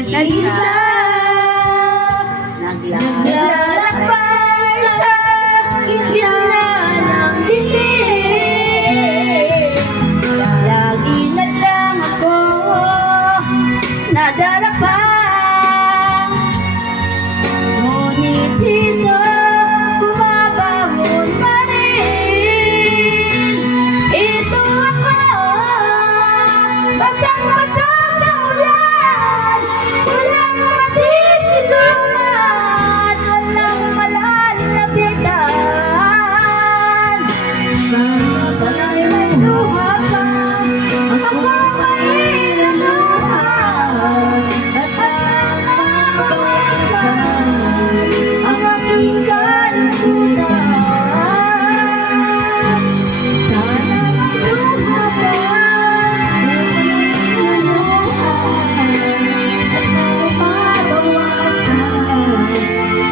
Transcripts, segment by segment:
Nag-isa, naglalakbay sa gitna ng dilim. Lagi na lang ako nadarapa, ngunit dito bumabangon pa rin. Ito ako, basang-basa sa ulan, walang masisilungan, walang malalim na bitan. Sa balay may luha pa, ako may naluhan, at ang mabawasan ang aking kalusutan. Sana luha pa,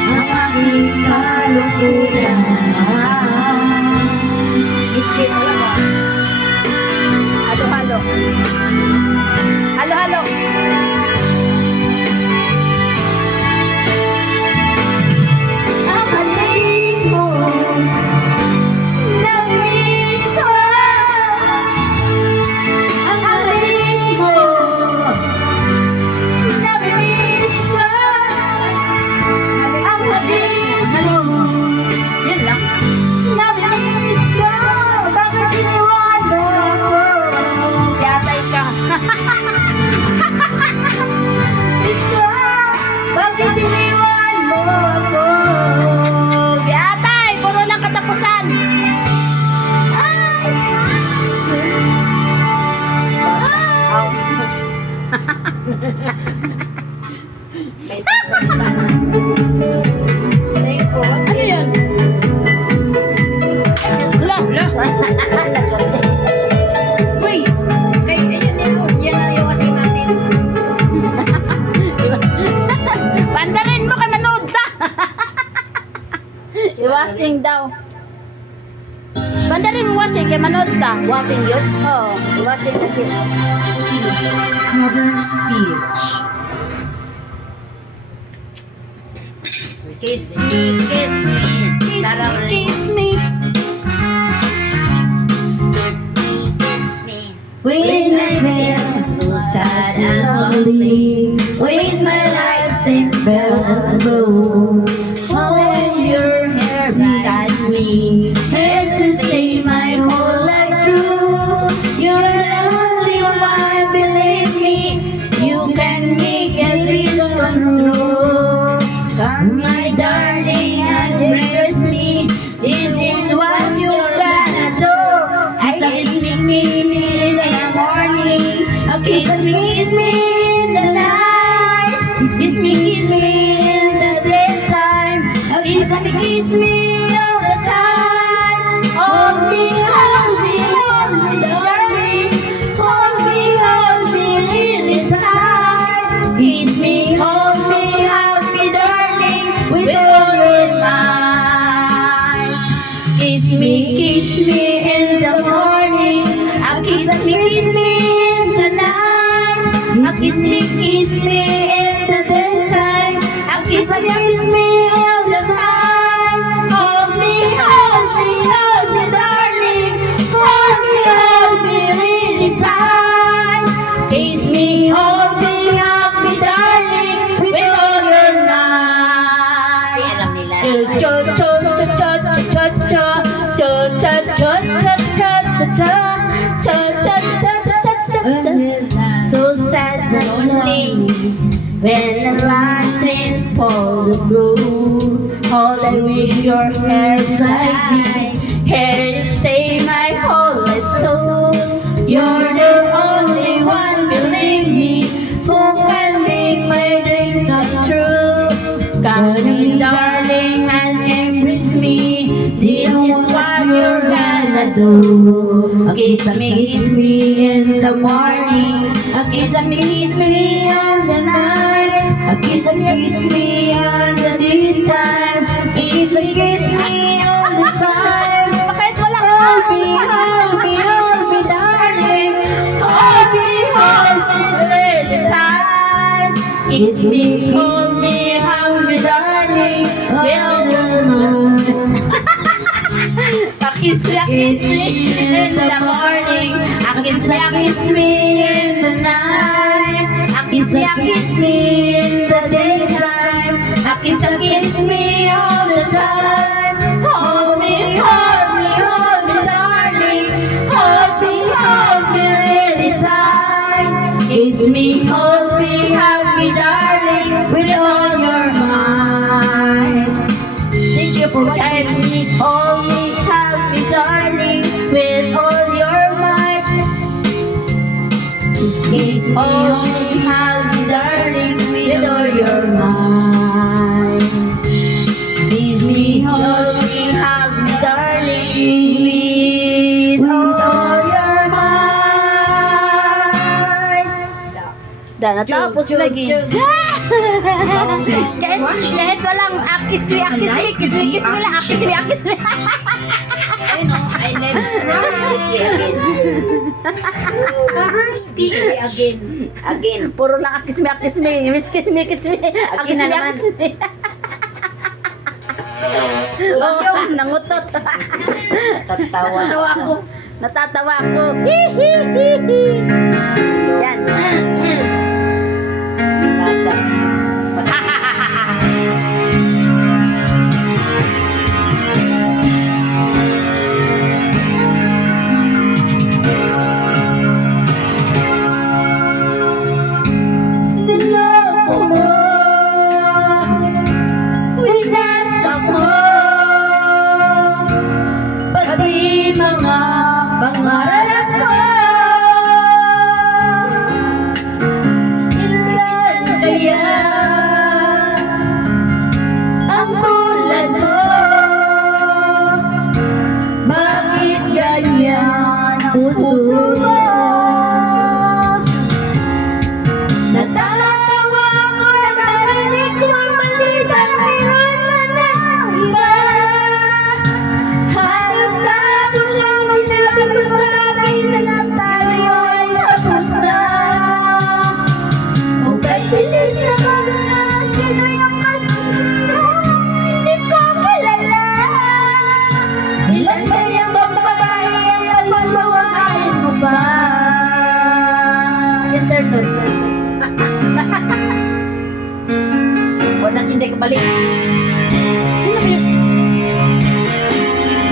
ang aking kalusutan. Iskip mo lang ah. Halo-halo. Halo-halo. Ang halik mo, namiss ko. Ang halik mo, namiss ko. Ang halik mo, yan lang. Namiss ko, bakit iniwan mo ako? Yatay ka. Miss ko, bakit iniwan mo ako? Yatay, puro lang katapusan. Ay! Ano yun? Wala. Uy! Yan na yung kasi natin. Pandarin mo ka manood ta! I-washing daw. Pandarin mo washing kay manood ta. Washing yun? Oo. I-washing kasi. Cover speech. Kiss me, kiss me. Kiss me. When I feel so sad and lonely, when my life seems bare and blue, always your hair beside me, here to stay my whole life through. You're the only one, believe me, you can make everything come true. Come my darling and embrace me, this is what you're gonna do. I kiss me in the morning, kiss me in the night, kiss me in the daytime, kiss me all the time. Hold me, darling, hold me really tight. Kiss me, hold me, darling, with all your might. Kiss me in the morning, kiss me in the night, kiss me in the daytime, kiss me all the time. Hold me, darling, hold me really tight. Kiss me, hold me, darling, with all your night. Alam nila. Cho cho cho cho cho cho cho cho cho cho cho cho cho cho so sad and lonely when the light seems for the blue. All I wish your hair beside me, here to stay my whole life too. You're the only one, believe me, who can make my dream come true. Come me, darling, and embrace me, this is what you're gonna do. Kiss me in the morning, kiss me on the night, kiss me on the daytime, kiss me on the side. Bakit wala ka? Hold me, darling, hold me, Kiss me, hold me, hug me, darling, feel the moon. Kiss me in the morning, kiss me in the night, kiss me in the daytime, kiss me all the time. Hold me, darling, hold me really tight. Kiss me, hold me, hug me, darling, with all your might. Thank you for guiding me, hold me, hug me, darling, with all your might. Kiss me, hold me, hug me, darling, with all your might. Kiss me, hold me, hug me, darling, with all your might. Natapos lagi. Kahit walang kiss me lang, kiss me lang. Again. Puro lang kiss me. Kiss me. Oh, nangutot. Natatawa ako. Yan. Nasa. Pangarap ko, ilan kaya ang tulad mo? Bakit ganyan ang puso mo? Natatawa ko na narinig ko ang balitang meron man ng iba. Halos kahapon lang sinabi mo sa akin na tayo ay tapos na. O kahit bilis naman na sino yung kasunod, hindi ko kilala. Ilan kayang babae ang pagmamahalin mo ba? Internet. Wala hindi ko balik. Sino ba yun?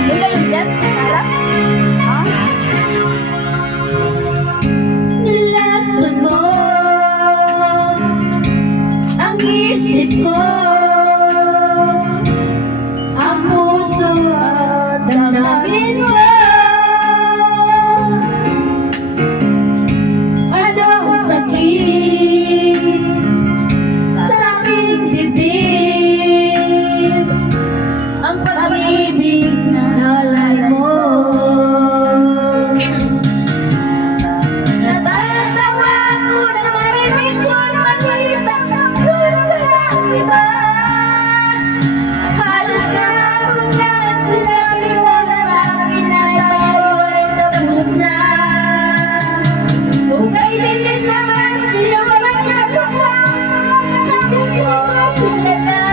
Yun ba yun dyan? Harap? Ha? Nilason mo ang isip ko, ang puso at damdamin mo. Ano ang sakit sa aking dibdib, ang pag-ibig na halay mo. Natatawa ko na marinig ko ang balitang tungkol sa iba. Halos kahapon lang sinabi mo na sa akin na tayo ay tapos na. Kung kay bilis naman, sino ba nagkagawa? Hindi ko kilala.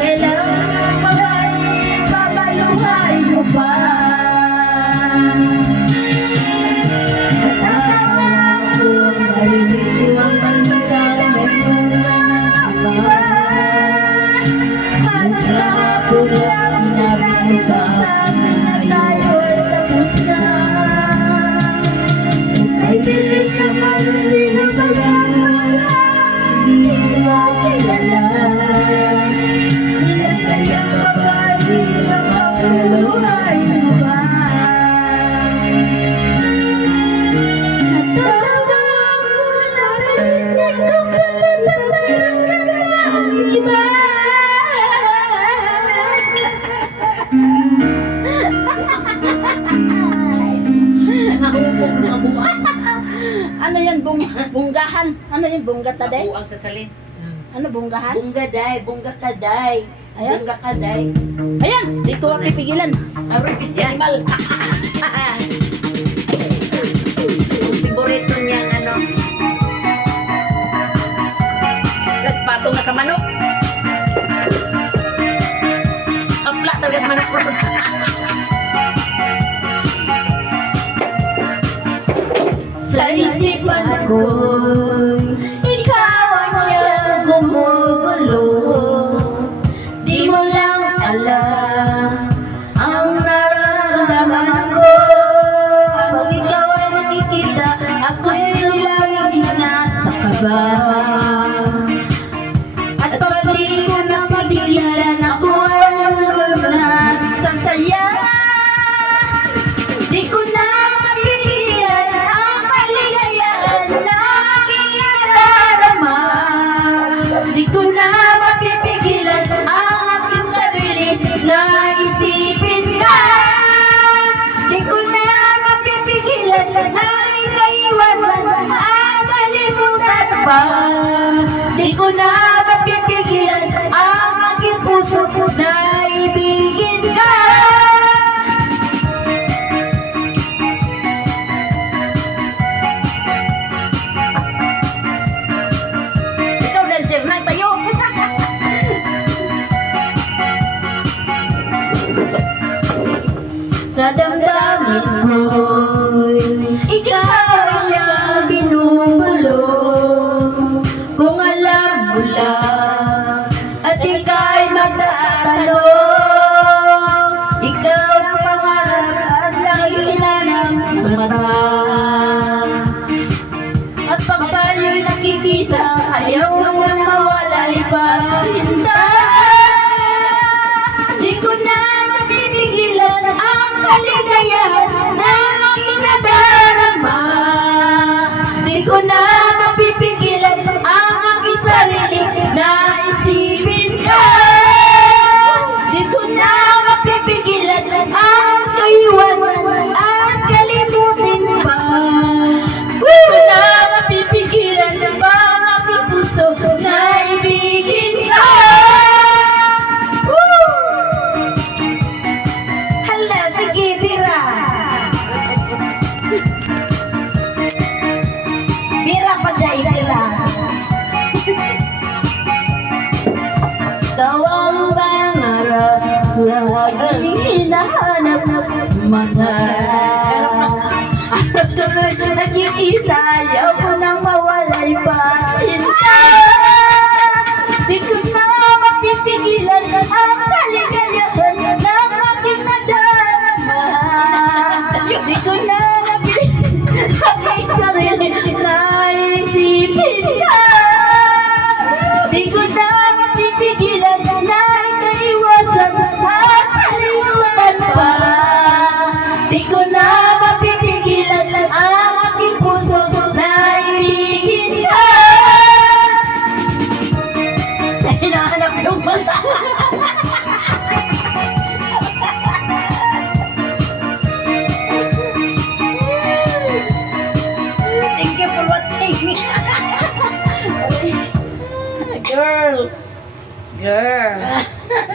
Kailangan pa ba ipapaluhay mo ba? Natatawa ako, narinig ko ang balitang meron ng iba. Halos kahapon lang sinabi mo sa akin na tayo ay tapos na. Ay bilis naman, sino ba nagkagawa? Hindi ko kilala. Ilan kaya babae ang makalaluhay mo ba? Natatawa ako, narinig ko ang balitang meron ng iba. Ano yan, bunggahan? Ano yan, bungga taday? Ang sasalin. Ano, bunggahan? Bunga kaday. Ayan. Bunga kaday. Ayan, di ko mapipigilan. Aroy, festival. Favorito niya, ano. isipan ko'y ikaw ang siyang gumugulo. Di mo lang alam ang nararamdaman ko. Pag ikaw ay nakikita, ako'y laging nasa kaba. At pag di ko na mapigilan, ako ay lulog na sa saya. Di ko na mapigilan ang kaligayahan na aking nadarama. Di ko na mapipigilan ang aking sarili na isipin ka. Di ko na mapipigilan na ikaiwasan ang kalimutan pa. Di ko na mapipigilan ang aking puso na ibigin ka. Ikaw dancer na tayo. Sa damdamin ko'y ikaw siyang binubulong. Kung alam mo lang at ika'y magtatanong, ikaw ang pangarap at lagi lang mata. At pag tayo'y nakikita, ayaw mo nang mawalay pa hinta. Di ko na napipigilan ang kaligayahan na aking nadarama. Di ko na mapipigilan ang aking sarili na isipin ka. Di ko na mapipigilan ang kaiwasan at kalimutin pa. Di ko na mapipigilan ang aking puso na ibigin ka. Hala, sige, Bira. Bira pa dyan, Bira. Ikaw ang pangarap, laging hinahanap mga at tuloy nakikita, ayaw ko nang mawalay pa hinta. Di ko na mapipigilan ang kaligayahan ng aking nadarama. Di ko na napipigilan ang sarili na isipin ka. Di ko na mapipigilan na ikaiwasan at kalimutan pa. Di ko na mapipigilan ang aking puso na ibigin ka. Hinahanap yung mata. Thank you for watching. Girl.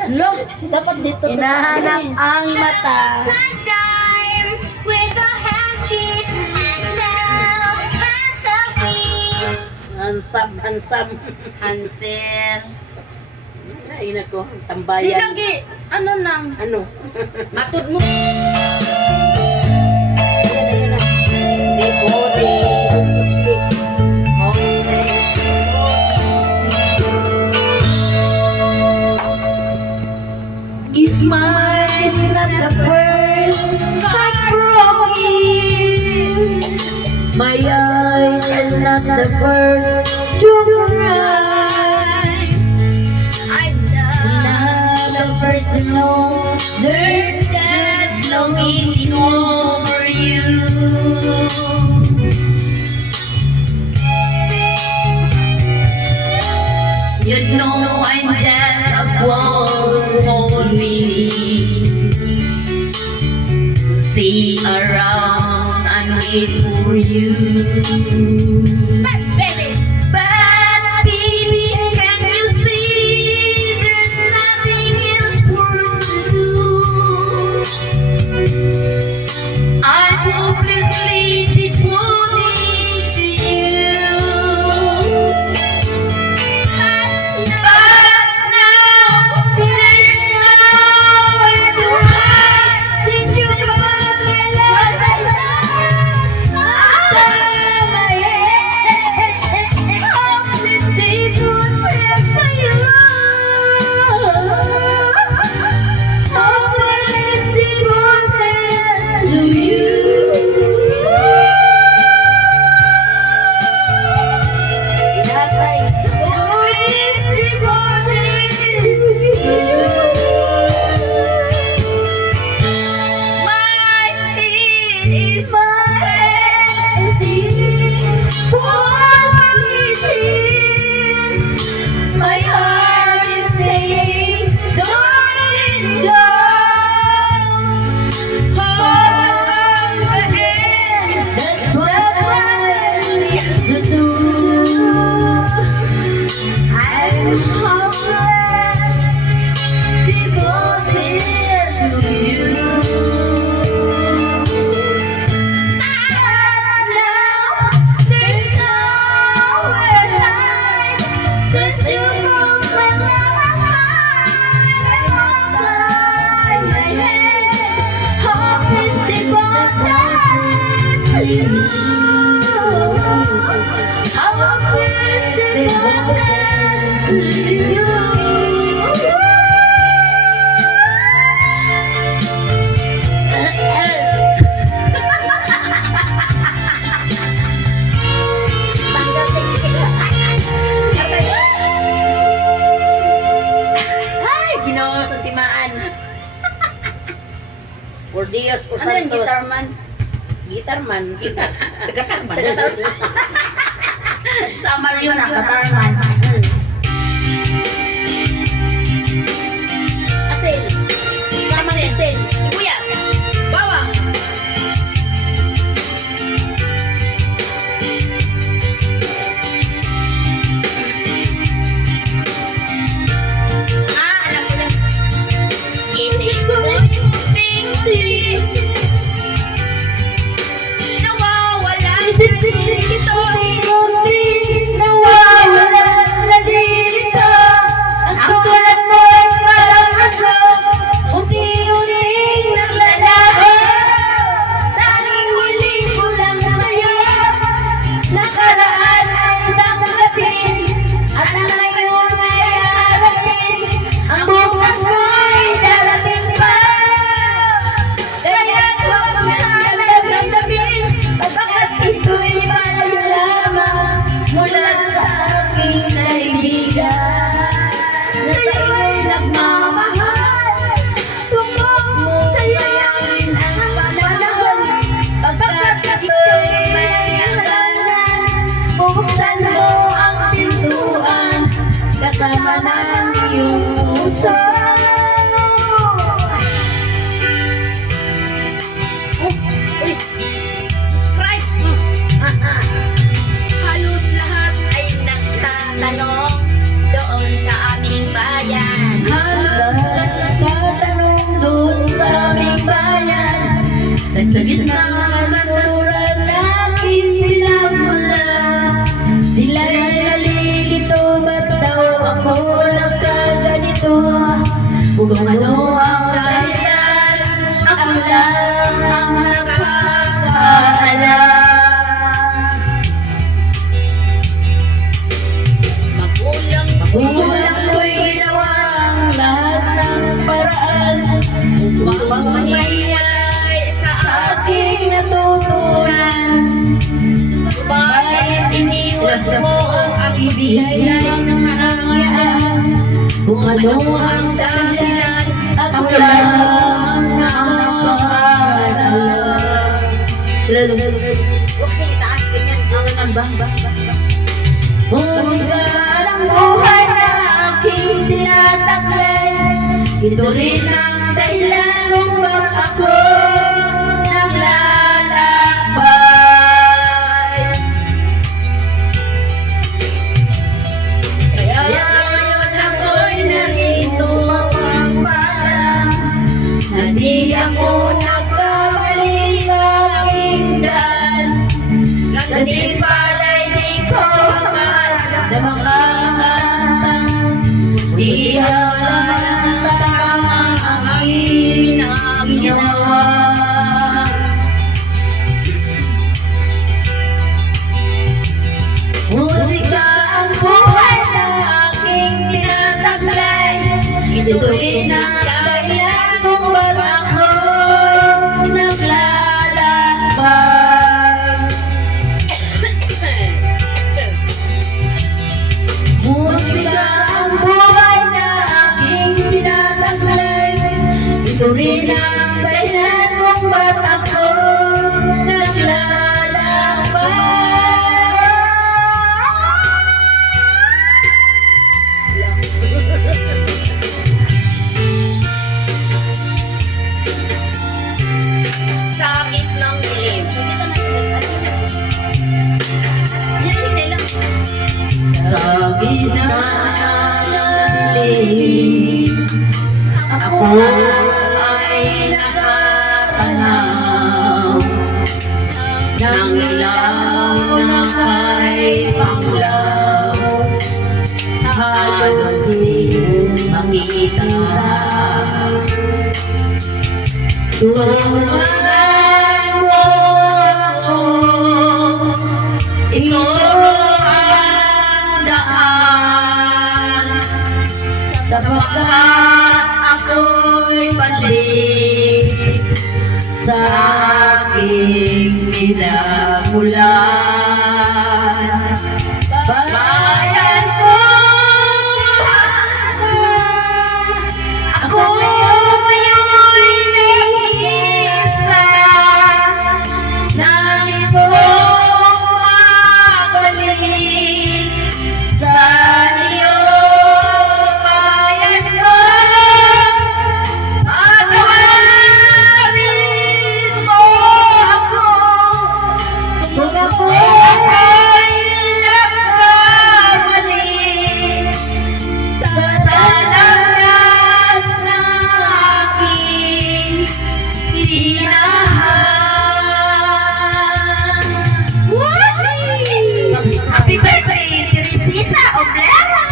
Look, dapat dito. Hinahanap ang mata. Time with the hatches, Hansam. Hansel. Ay, nako, Di tambayan. lagi, ano nang? Ano? Matod mo. Ayan na. Dipori. Smile is not the first heartbroken. My eyes are not the first to cry. I'm not the first to know there's just longing over you. You know I'm just a one only to see around and wait for you. But baby, can you see there's nothing else for to do? I'm hopelessly devoted to you. Since you departed my life, Tanggal tingkik. Ay, Ginoo sa timaan. Por Dios, por Ano yung Santos. guitar man? Gitar man. Gitar. Tagatarman. Summer yun ah, katarman. Asin. Sama ni Asin. Kuya, bawang. Alam ko lang. Isip ko. Munting-munting nawawala na dito. Nawawala na dito. Ang tulad mo ay parang aso, unti-unting naglalaho. Tanging hiling ko lang sa'yo, nakaraan ay tanggapin, at ang ngayon ay harapin. Ang bukas mo ay darating pa. Kaya kung nagdadapin, pagkat ito'y malayo lamang mula sa aking kaibigan. Na sa'yo'y nagmamahal, tungkol mo sayangin ang panahon. Pagkat ito'y may hangganan, buksan mo ang pintuan, kasama ng iyong puso. Uy, subscribe. Halos lahat ay nagtatanong doon sa aming bayan. Halos nagtatanong doon sa aming bayan, sa gitna ng natural na aking pinagmula. Sila'y nalilito, ba't daw ako nagkaganito? Kung ano ang dahilan, ako lang ang nakakaalam. Magulang mo'y ginawa ang lahat ng paraan upang Mahiwalay sa aking natutunan. Bakit iniwan mo ang ibigay ng karangyaan? Kung ano Ang dahilan, ako lang ang nakakaalam. Huwag kasi itaas ganyan. Husga ang buhay na aking tinataglay. Ito rin ang dahilan kung bakit ako naglalakbay. Kaya ngayon ako'y narito mapagpalang na di ako nagkamali sa aking daan. Na di pala'y di ko hangad na makakantang di ang tama ang aking ginawa. Musika ang buhay na aking tinataglay. Ito rin ang dahilan kung ba't ako'y naglalakbay. Musika ang buhay na aking tinataglay. Ito rin ang dahilan kung ba't ako sakit ng dilim. sa gitna ng dilim. Ako ay nakatanaw ng ilaw na kay panglaw. Halos di makita. Tulungan mo ako. Ito ang daan sapagkat ako'y balik sa aking pinamulan. Bayan ko, ako ngayon nag-iisa, nais kong mabalik sa iyong bayan ko. Patawarin mo ako kung ako ay nagkamali sa talagas ng aking tinahan. Happy birthday, Teresita Oblera!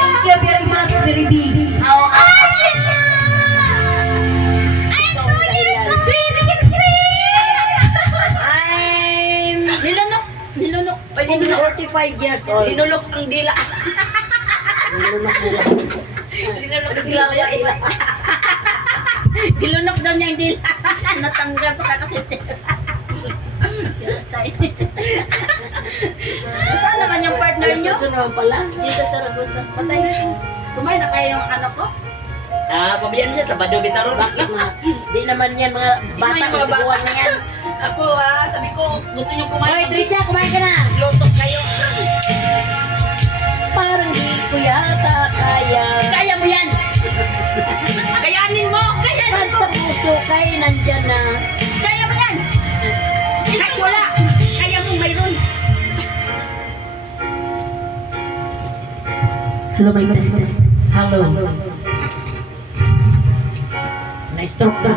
Thank you very much, very big. How are you? I'm so years of sweet 16! Nilunok. I'm 45 years old. Linulok ang dila. Nilunok nila. Linulok ang dila ko yun. Dilunok daw niya ang dila. Natanggal sa kakasipte. Saan naman yung partner niyo? Alas 8 naman pala. Jesus Saragosa. Patay. Kumain na kayo yung anak ko? Pabiyan niya sa Bado Bitaron. Bakit nga? Di naman yan mga bata Yung mga nagkukuha na yan. Ako sabi ko, gusto niyo kumain. Hoy, Tricia, kumain ka na! Lutok kayo. Parang di ko yata kaya. Kaya mo yan. Kayanin mo. Kayanin Pag mo. sa puso kay nandyan na. Kaya mo yan. Kahit wala. Kaya mo mayroon. Hello, my best. Hello. Na-stroke na.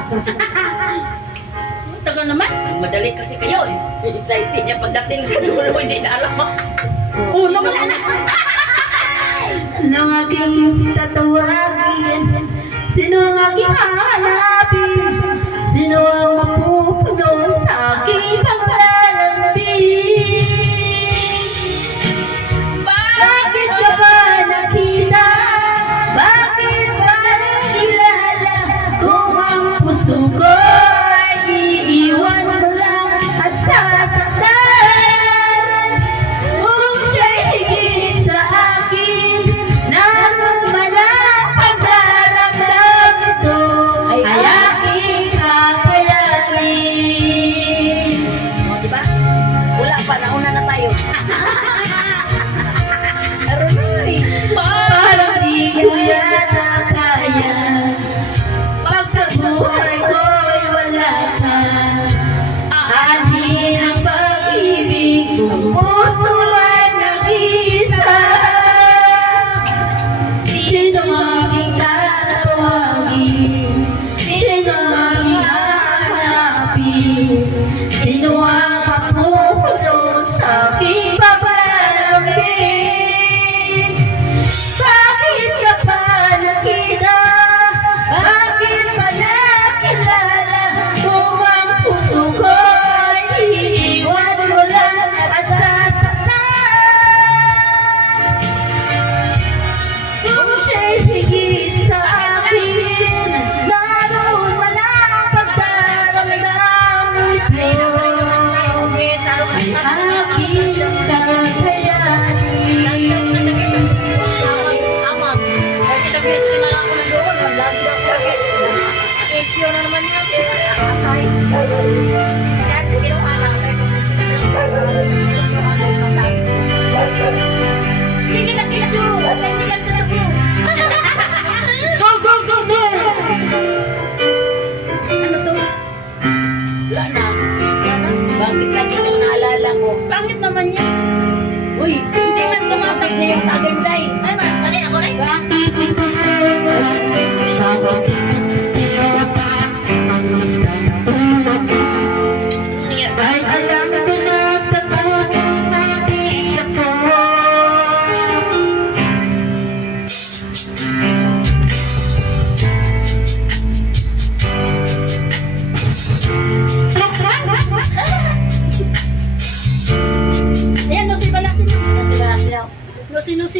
Tagal naman. Madali kasi kayo eh. Excited niya pagdating sa dulo. Hindi na alam mo. Nawala na. Sino ang aking tatawagin? Sino ang aking hahanapin? Sino ang mapupuno sa aking paglalambing? Bakit ka ba nakita? Bakit ba nakilala? Kung ang puso ko ay iiwan mo lang at sasaktan. Kung siya'y higit sa akin, naroon man ang paglaramdam ito ay aking kakayanin.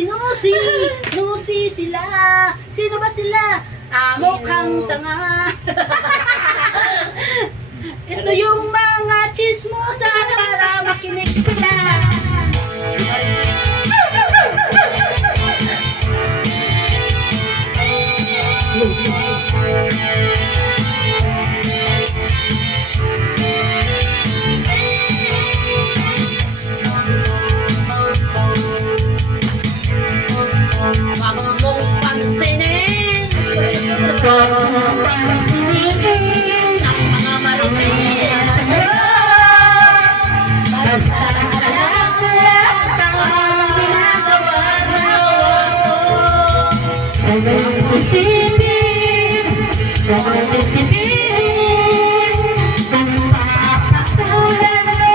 Nusi. Nusi sila. Sino ba sila? Mukhang tanga. Ito yung mga chismosa para makinig sila. Wag mong pansinin ang mga marites. Basta alam mo lang ang ginagawa mo. Huwag mong isipin, huwag mong isipin, kung papatulan mo,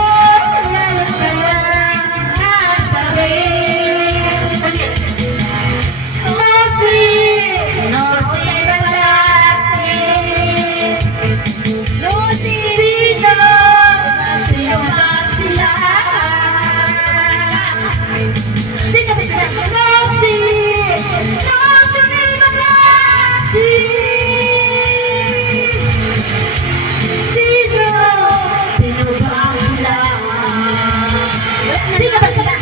lalo ka lang nasabihin. Nosi, balasi. Nusi. Sino ba sila? Sino ba sila? Nosi, balasi. Sino ba sila? Sino ba sila?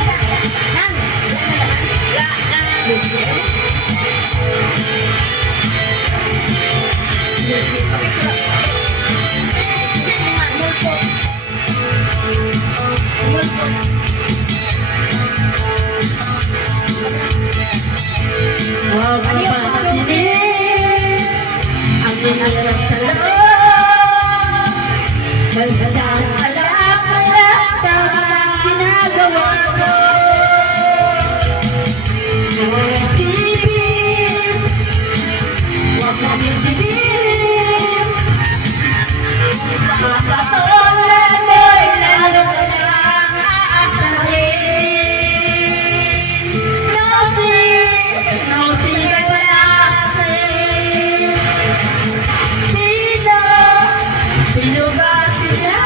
Huwag mo pansinin ang hirap sa loob. Basta alam mo lang tama ang ginagawa mo. Huwag mong isipin, huwag mong bibigin. Papatulan mo'y lalo ka lang aasahin. Nosi, balasi. Sino ba sila?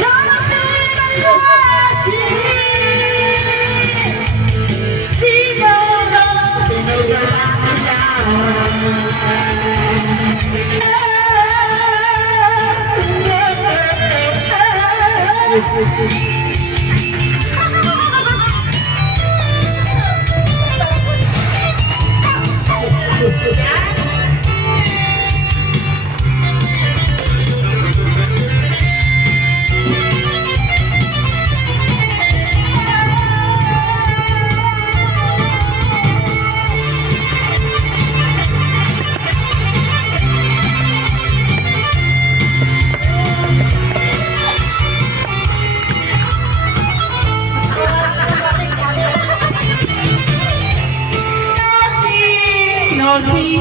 Nosi, balasi. Sino ba sila? Nosi,